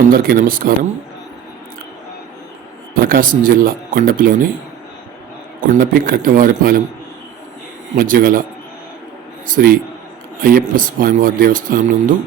అందరికీ నమస్కారం. ప్రకాశం జిల్లా కొండపిలోని కొండపి కట్టవారిపాలెం మధ్య గల శ్రీ అయ్యప్ప స్వామివారి దేవస్థానం నందు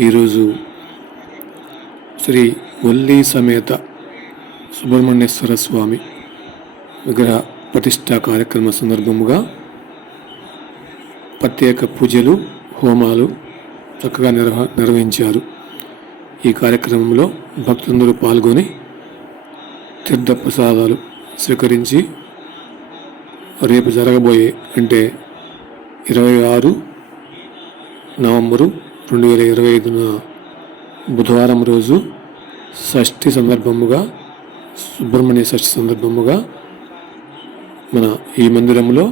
ఈరోజు శ్రీ వల్లి సమేత సుబ్రహ్మణ్యేశ్వర స్వామి విగ్రహ ప్రతిష్ట కార్యక్రమ సందర్భముగా ప్రత్యేక పూజలు హోమాలు చక్కగా నిర్వ నిర్వహించారు. ఈ కార్యక్రమంలో భక్తులందరూ పాల్గొని తీర్థప్రసాదాలు స్వీకరించి రేపు జరగబోయే అంటే ఇరవై ఆరు నవంబరు రెండు వేల ఇరవై ఐదున బుధవారం రోజు షష్ఠి సందర్భముగా సుబ్రహ్మణ్య షష్ఠి సందర్భముగా మన ఈ మందిరంలో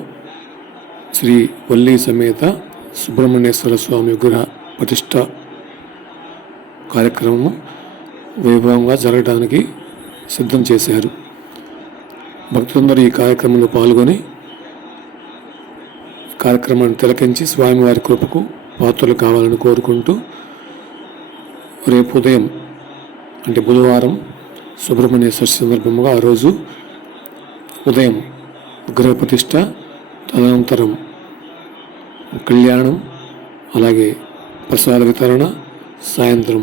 శ్రీ వల్లి సమేత సుబ్రహ్మణ్యేశ్వర స్వామి విగ్రహ ప్రతిష్ట కార్యక్రమము వైభవంగా జరగడానికి సిద్ధం చేశారు. భక్తులందరూ ఈ కార్యక్రమంలో పాల్గొని కార్యక్రమాన్ని తిలకించి స్వామివారి కృపకు పాత్రలు కావాలని కోరుకుంటూ రేపు ఉదయం అంటే బుధవారం సుబ్రహ్మణ్య షష్ఠి సందర్భంగా ఆ రోజు ఉదయం విగ్రహ తదనంతరం కళ్యాణం అలాగే ప్రసాద వితరణ సాయంత్రం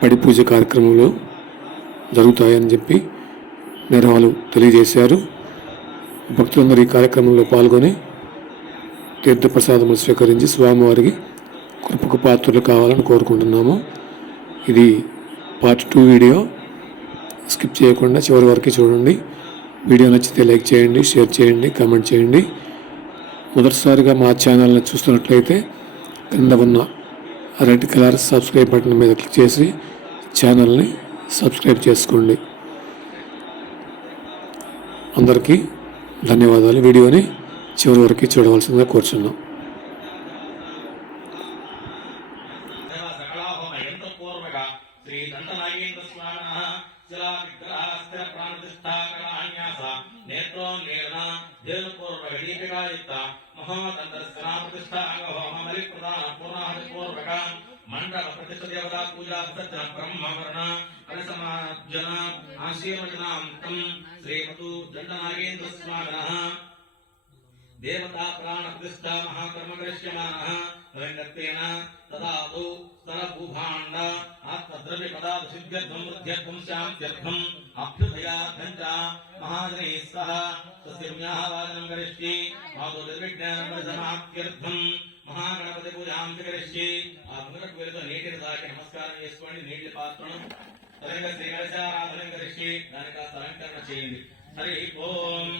పడి పూజ కార్యక్రమంలో జరుగుతాయని చెప్పి నిర్వాహకులు తెలియజేశారు. భక్తులందరూ ఈ కార్యక్రమంలో పాల్గొని తీర్థప్రసాదములు స్వీకరించి స్వామివారికి కృపకు పాత్రలు కావాలని కోరుకుంటున్నాము. ఇది పార్ట్ టూ వీడియో స్కిప్ చేయకుండా చివరి వరకు చూడండి. వీడియో నచ్చితే లైక్ చేయండి షేర్ చేయండి కామెంట్ చేయండి. మొదటిసారిగా మా ఛానల్ని చూస్తున్నట్లయితే కింద ఉన్న రెడ్ కలర్ సబ్స్క్రైబ్ బటన్ మీద క్లిక్ చేసి ఛానల్ని సబ్స్క్రైబ్ చేసుకోండి. అందరికీ ధన్యవాదాలు. వీడియోని చివరి వరకు చూడవలసిందిగా కోరుచున్నాం. దేవ శ్రీ దండనాగేంద్ర శిలా మహాదండ హోమ మరి ప్రధాన పూర్ణాహతి పూర్వక मण्डलप्रतिपद्यवदा पूजा तत्र श्रीमतु देवता प्राणकृष्टा महाकर्मकरिष्यमाणः रङ्गत्वेन तदातु स्तरभूभाण्ड आत्मद्रव्यपदादशिभ्यध्वम् वृद्ध्यध्वम् श्याम्यर्थम् अभ्युदयार्थम् च महाजनैः सह तस्यम्याः वादनम् करिष्ये। मातु మహాగణపతి పూజాం చ కరిష్యే ఆ పునరుద్వేలతో నీటిని తాకి నమస్కారం చేసుకోండి. నీటి పాత్రను తరంగ శ్రీకలశారాధన కరిష్టి దానికి కాస్త అలంకరణ చేయండి. హరి ఓం.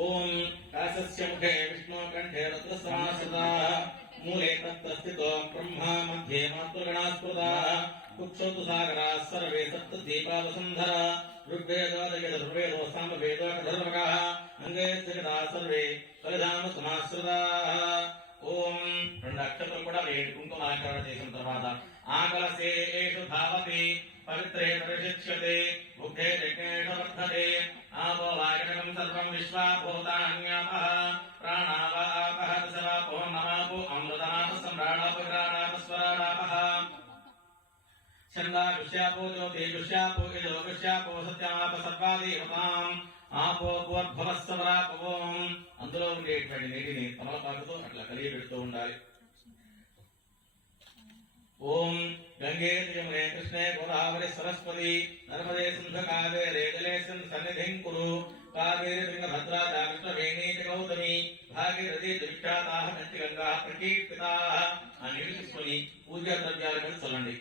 ఓం కాసస్య ముఖే విష్ణు కంఠే రత్న సమాసదా మూలే తత్ర బ్రహ్మా మధ్యే మాతృగణాస్పృతా కుక్షోతు సాగరా సర్వే సప్త దీపావసుంధర ఋగ్వేదాదయ ధృవేదో సామవేదో ధర్మకా అంగే జగదా సర్వే ఫలిధామ సమాశ్రితా ఓం రెండు అక్షతలు కూడా వేడి కుంకుమ అలంకరణ చేసిన తర్వాత ఆకలసేషు ధావతి పవిత్రే ప్రశిక్ష్యతే బుద్ధే యజ్ఞేష వర్ధతే ఆపో వాయకటం సర్వం విశ్వాభూతాన్యాపః ప్రాణావాపః దశవాపో అమృతనాప సమ్రాడాప విరాడాప స్వరాడాపః చందా విశ్యాపో జ్యోతి విశ్యాపో యజో అందులో ఉండేటువంటి నీటిని తమలపాకుతో అట్లా కలిగి పెడుతూ ఉండాలి. ఓం గంగే యమునే కృష్ణే గోదావరి సరస్వతి నర్మదే సింధు కావేరే సన్నిధిం కురు. కావేరి తుంగభద్రా చ కృష్ణవేణీ గౌతమి భాగీరథి చ విఖ్యాతాః గంగా ప్రకీర్తితాః అని తీసుకుని పూజా ద్రవ్యాల మీద చల్లండి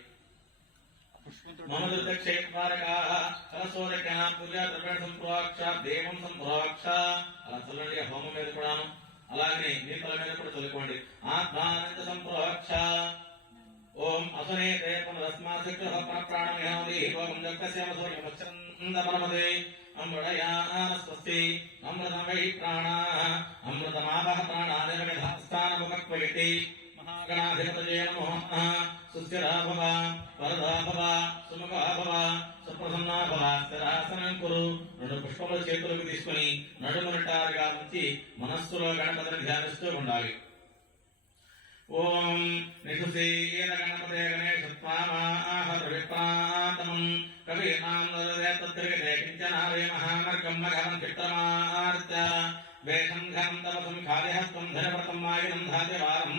మమ దుర్దక్షేత్వారకాః కలశోదక పూజా ద్రవ్య సంప్రోక్ష దేవం అలా చల్లండి హోమం మీద కూడాను దీపాల మీద కూడా చల్లుకోండి ఆత్మానంద ఓం అసునే తే సూర్యమచ్చంద పరమదే। అమృడయానస్వస్తి అమృతమై వై ప్రాణాః అమృతమాపః ప్రాణాని జగధాస్థానముపక్వయతి మహాగణాధిపతయే నమో నమః. సుస్థిరా భవ వరదా భవ సుముఖా భవ సుప్రసన్నా భవ స్థిరాసనం కురు. రెండు పుష్పముల చేతులకు తీసుకుని నడుమునటారుగా ఉంచి మనస్సులో గణపతిని ధ్యానిస్తూ ఉండాలి. ఓం నిషుసేన గణపతే గణేశత్వామాహర కవీనాం కవీనాం నరదేతత్రిగతే కించనారే మహామర్గం మఘనం చిత్తమార్త. వేషం ఘనం తపసం ఖాదిహస్తం ధనవ్రతం మాయనం ధాతివారం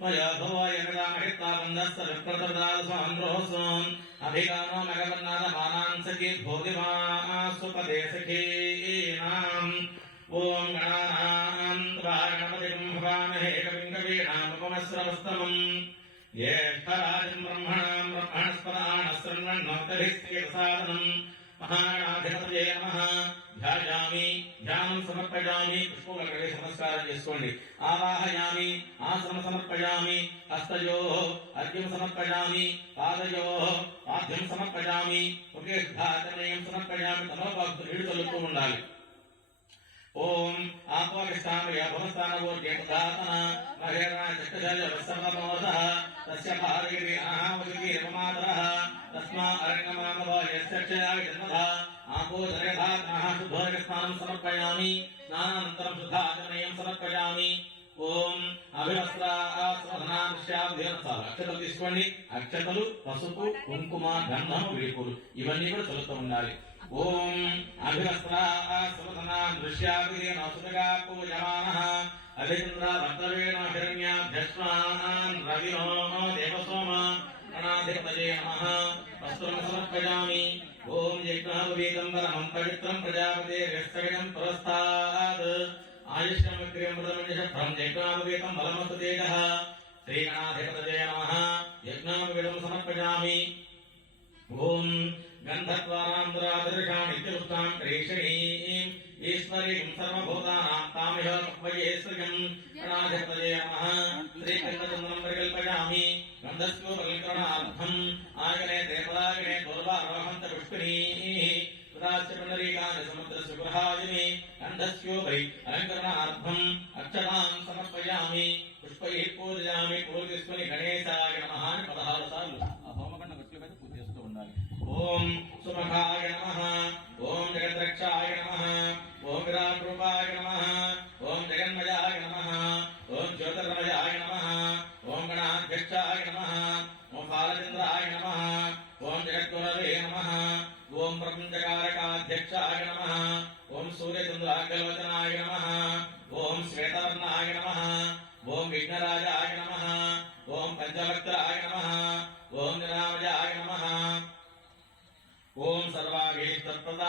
మయోధోయనదామహిత్వాబంధస్త విప్రతదాలు స్వాంద్రోస్వం అభిగామో మగవన్నాద మానాం బ్రహ్మణస్పదానశృణ్వన్నోత్తరిస్త్రీయసాదనం మహాగణాధిపతయే నమ ధ్యాయామి ధ్యానం సమర్పయామి పుష్పమలకడే సంస్కారం చేసుకోండి। ఆవాహయామి ఆసనం సమర్పయామి హస్తయో అర్ఘ్యం సమర్పయామి పాదయో పాద్యం సమర్పయామి ఒకే ఘాతనయం సమర్పయామి తమలపాకు నీడు చల్లుతూ ఉండాలి। ఓం ఆత్మవిష్టామయ భవస్థానవోర్జేతాతన మహేరణ చక్కజల వత్సవమోదః। తస్య భార్యవి అహావశికి రమమాతరః। సమర్పయామి స్నానానంతరం శుద్ధాచమయం సమర్పయామి ఓం అక్షతలు తీసుకోండి అక్షతలు పసుపు కుంకుమ గంధం విడిపులు ఇవన్నీ కూడా చదువుతూ ఉండాలి ఓం అభివస్త్రాస్వధనా దృశ్యాభిహీన సుతగా అభిచంద్ర భక్తవేణ హిరణ్యాభ్యస్మాన్ రవినో దేవసోమ గణాధిపతయే నమః వస్త్రం సమర్పయామి. ఓం యజ్ఞావేదంబరమం పవిత్రం ప్రజాపతే వ్యస్తగజం పురస్తాద్ ఆయుష్యమగ్ర్యమృతమనిషభ్రం యజ్ఞావేదం బలమస్తు తేజః. శ్రీగణాధిపతయే నమః యజ్ఞావేదం సమర్పయామి. ఓం గంధద్వారాంధ్రాదృశాం నిత్యపుష్టాం ప్రేషణీం ఈశ్వరీం సర్వభూతానాం తామిహ వయేశ్వర్యం గణాధిపతయే నమః శ్రీకందచంద్రం పరికల్పయామి. గంధస్యో పరికరణార్థం ఆయనే దేవదాయనే దుర్వారోహంత పుష్కరీः తదాచ పుండరీకాని సముద్రస్య అలంకరణార్థం అక్షరాం సమర్పయామి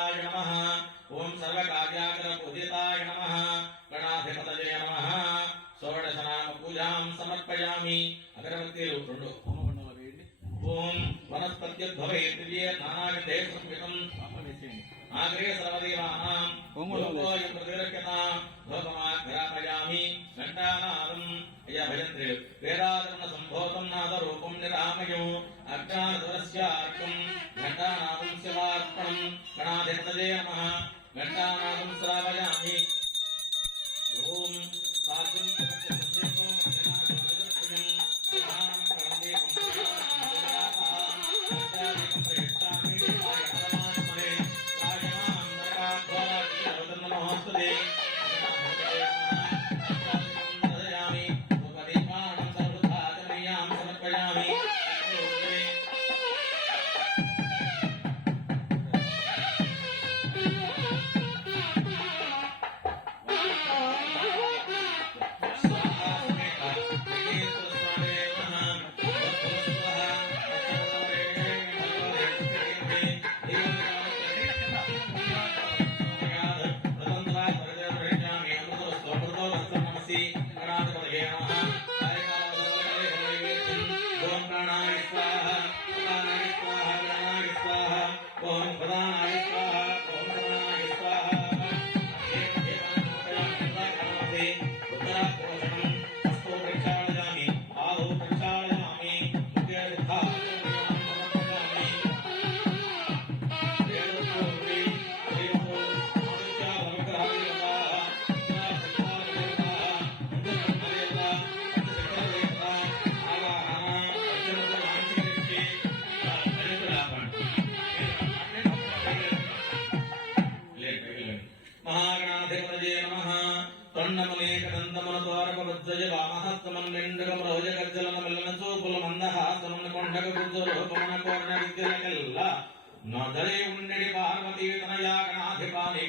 उदिताय नमः। ॐ सर्वकार्याकरपूजिताय नमः। गणाधिपतये नमः। षोडशनामपूजाम् समर्पयामि। अगरबत्तीलु రెండు ఓం వనస్పత్యుద్భవే తృతీయ నానాగతే సంయుతం ఆగ్రే సర్వ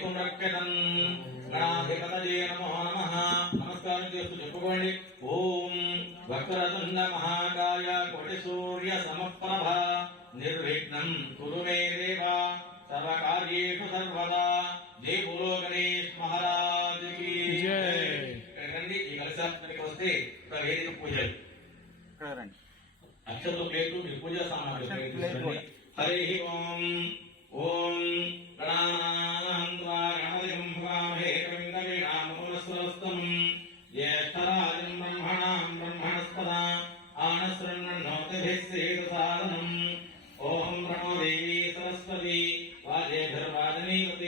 కుండక్కదం గణాధిపతయే నమో నమః. నమస్కారం చేస్తూ చెప్పుకోండి. ఓం వక్రతుండ మహాకాయ కోటి సూర్య సమప్రభ. నిర్విఘ్నం కురు మే దేవ. సర్వకార్యేషు సర్వదా. జై భూలో గణేష్ మహారాజ్కి రండి ఈ హరి ఓం. ఓం గణా Amém.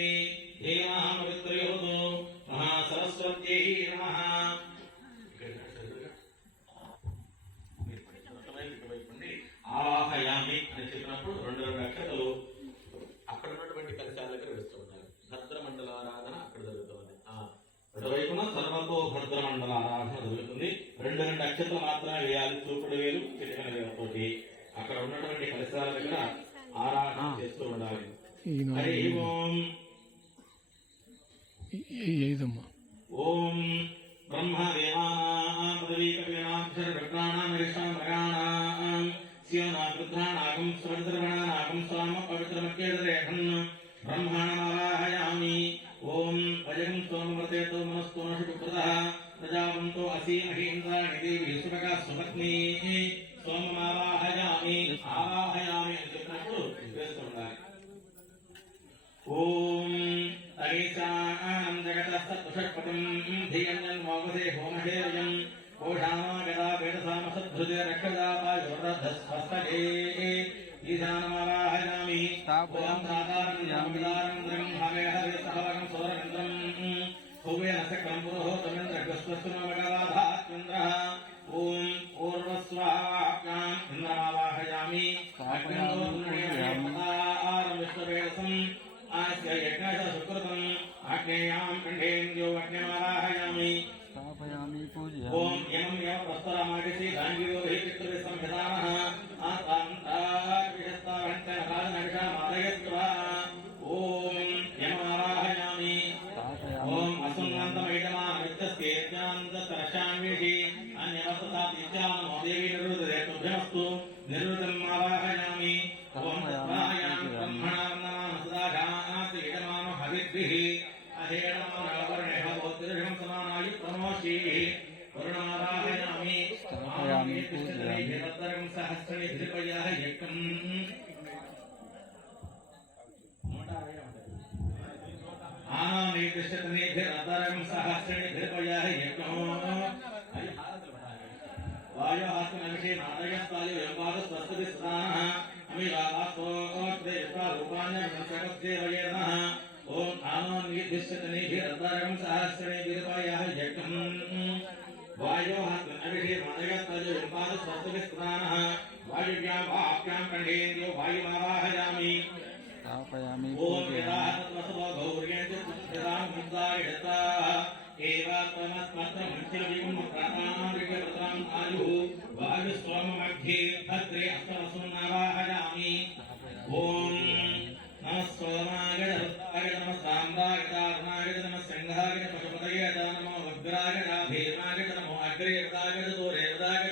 स्थापयामि ब्रह्मवेण अन्यवसता ॐ आनोन्विद्धिश्चतनिभिरतरं सहस्रेभिर्वयः यज्ञम्। वायोः अभिषेमादयत्तजविपादस्वस्तुभिस्नानः वायुव्यां वाप्यां कण्ठेन्द्रियो वायुमावाहयामि। स्थापयामि ॐ यदा तत्त्वसवो गौर्यं च पुत्रदां मुद्रायताः एवा त्वमत्मत्रं मुख्यविमुक्ताः वायुस्तोममध्ये भद्रे अष्टवसुन्नवाहयामि ॐ नमः सोमाय रुद्राय नमः साम्राय दारुणाय नमः सिंहाय पशुपतये नमो वज्राय भीमाय नमो अग्रेवदाय दो रेवदाय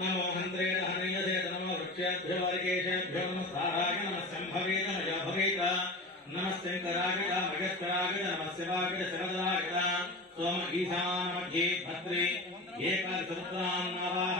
नमो हन्त्रे हनयसे नमो वृक्षेभ्यो वर्गेशेभ्यो नमः साराय नमः शम्भवे नमः जाभवेत नमः शङ्कराय मगस्कराय नमः शिवाय शिवदाय सोम ईशान मध्ये भद्रे एकादशरुद्रान्नावाह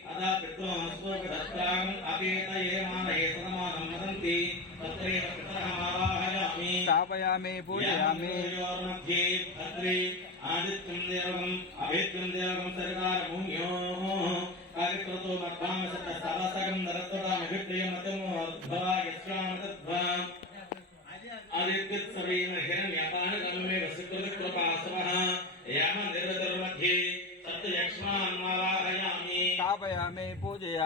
అదా పితృమనస్వోగతాగం అపేతయేమానయే సన్మానం వదంతి తత్రేవ పితరమావాహయామి స్థాపయామి పూజయామి. యోర్మధ్యే అత్రి ఆదిత్యం దేవకం అవేద్యం దేవకం సరికార భూమ్యోః కార్యకృతో మధ్వామ సత సరసగం నరత్వరామ విప్రియమతమో అద్భా యస్వామతద్భా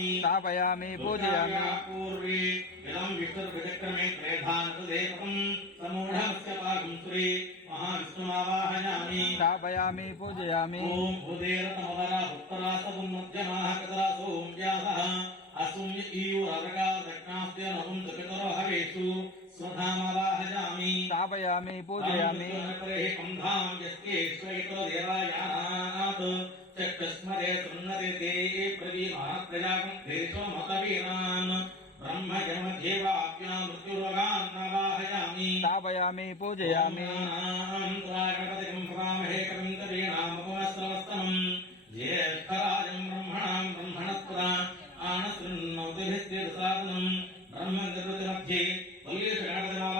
स्थापयामि पूजयामि। पूर्वी इदम् विष्णुर्भिषक्रमे क्लेधानुदेवम् समूढस्य पागुंसुरी महाविष्णुमावाहयामि। स्थापयामि पूजयामि। ॐ भूदेरतमवरा उत्तरासपुम् मध्यमाः कतरासोम् व्यासः। असुम् ईयोरगा नवम् दशकरो हवेषु स्वधामवाहयामि। स्थापयामि पूजयामि। कन्धाम् यस्येश्वरितो देवायात् चक्षस्मरे सुन्नरिते प्रवीमा प्रजागम् देशो मतवीनान् स्थापयामि पूजयामि। भवामहे कविन्तवीणामुपमस्त्रवस्तमम् ज्येष्ठराजम् ब्रह्मणाम् ब्रह्मणस्पदा आनसृण्णोतिभिस्तिरसादनम् ब्रह्म निर्वृतिमध्ये पल्लीषणादनाव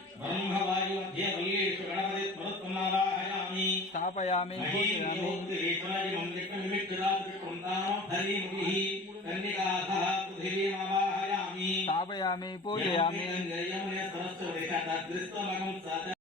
బ్రహ్మవాయు మధ్య మల్లేషు గణపతి స్థాపయామి పూజయామి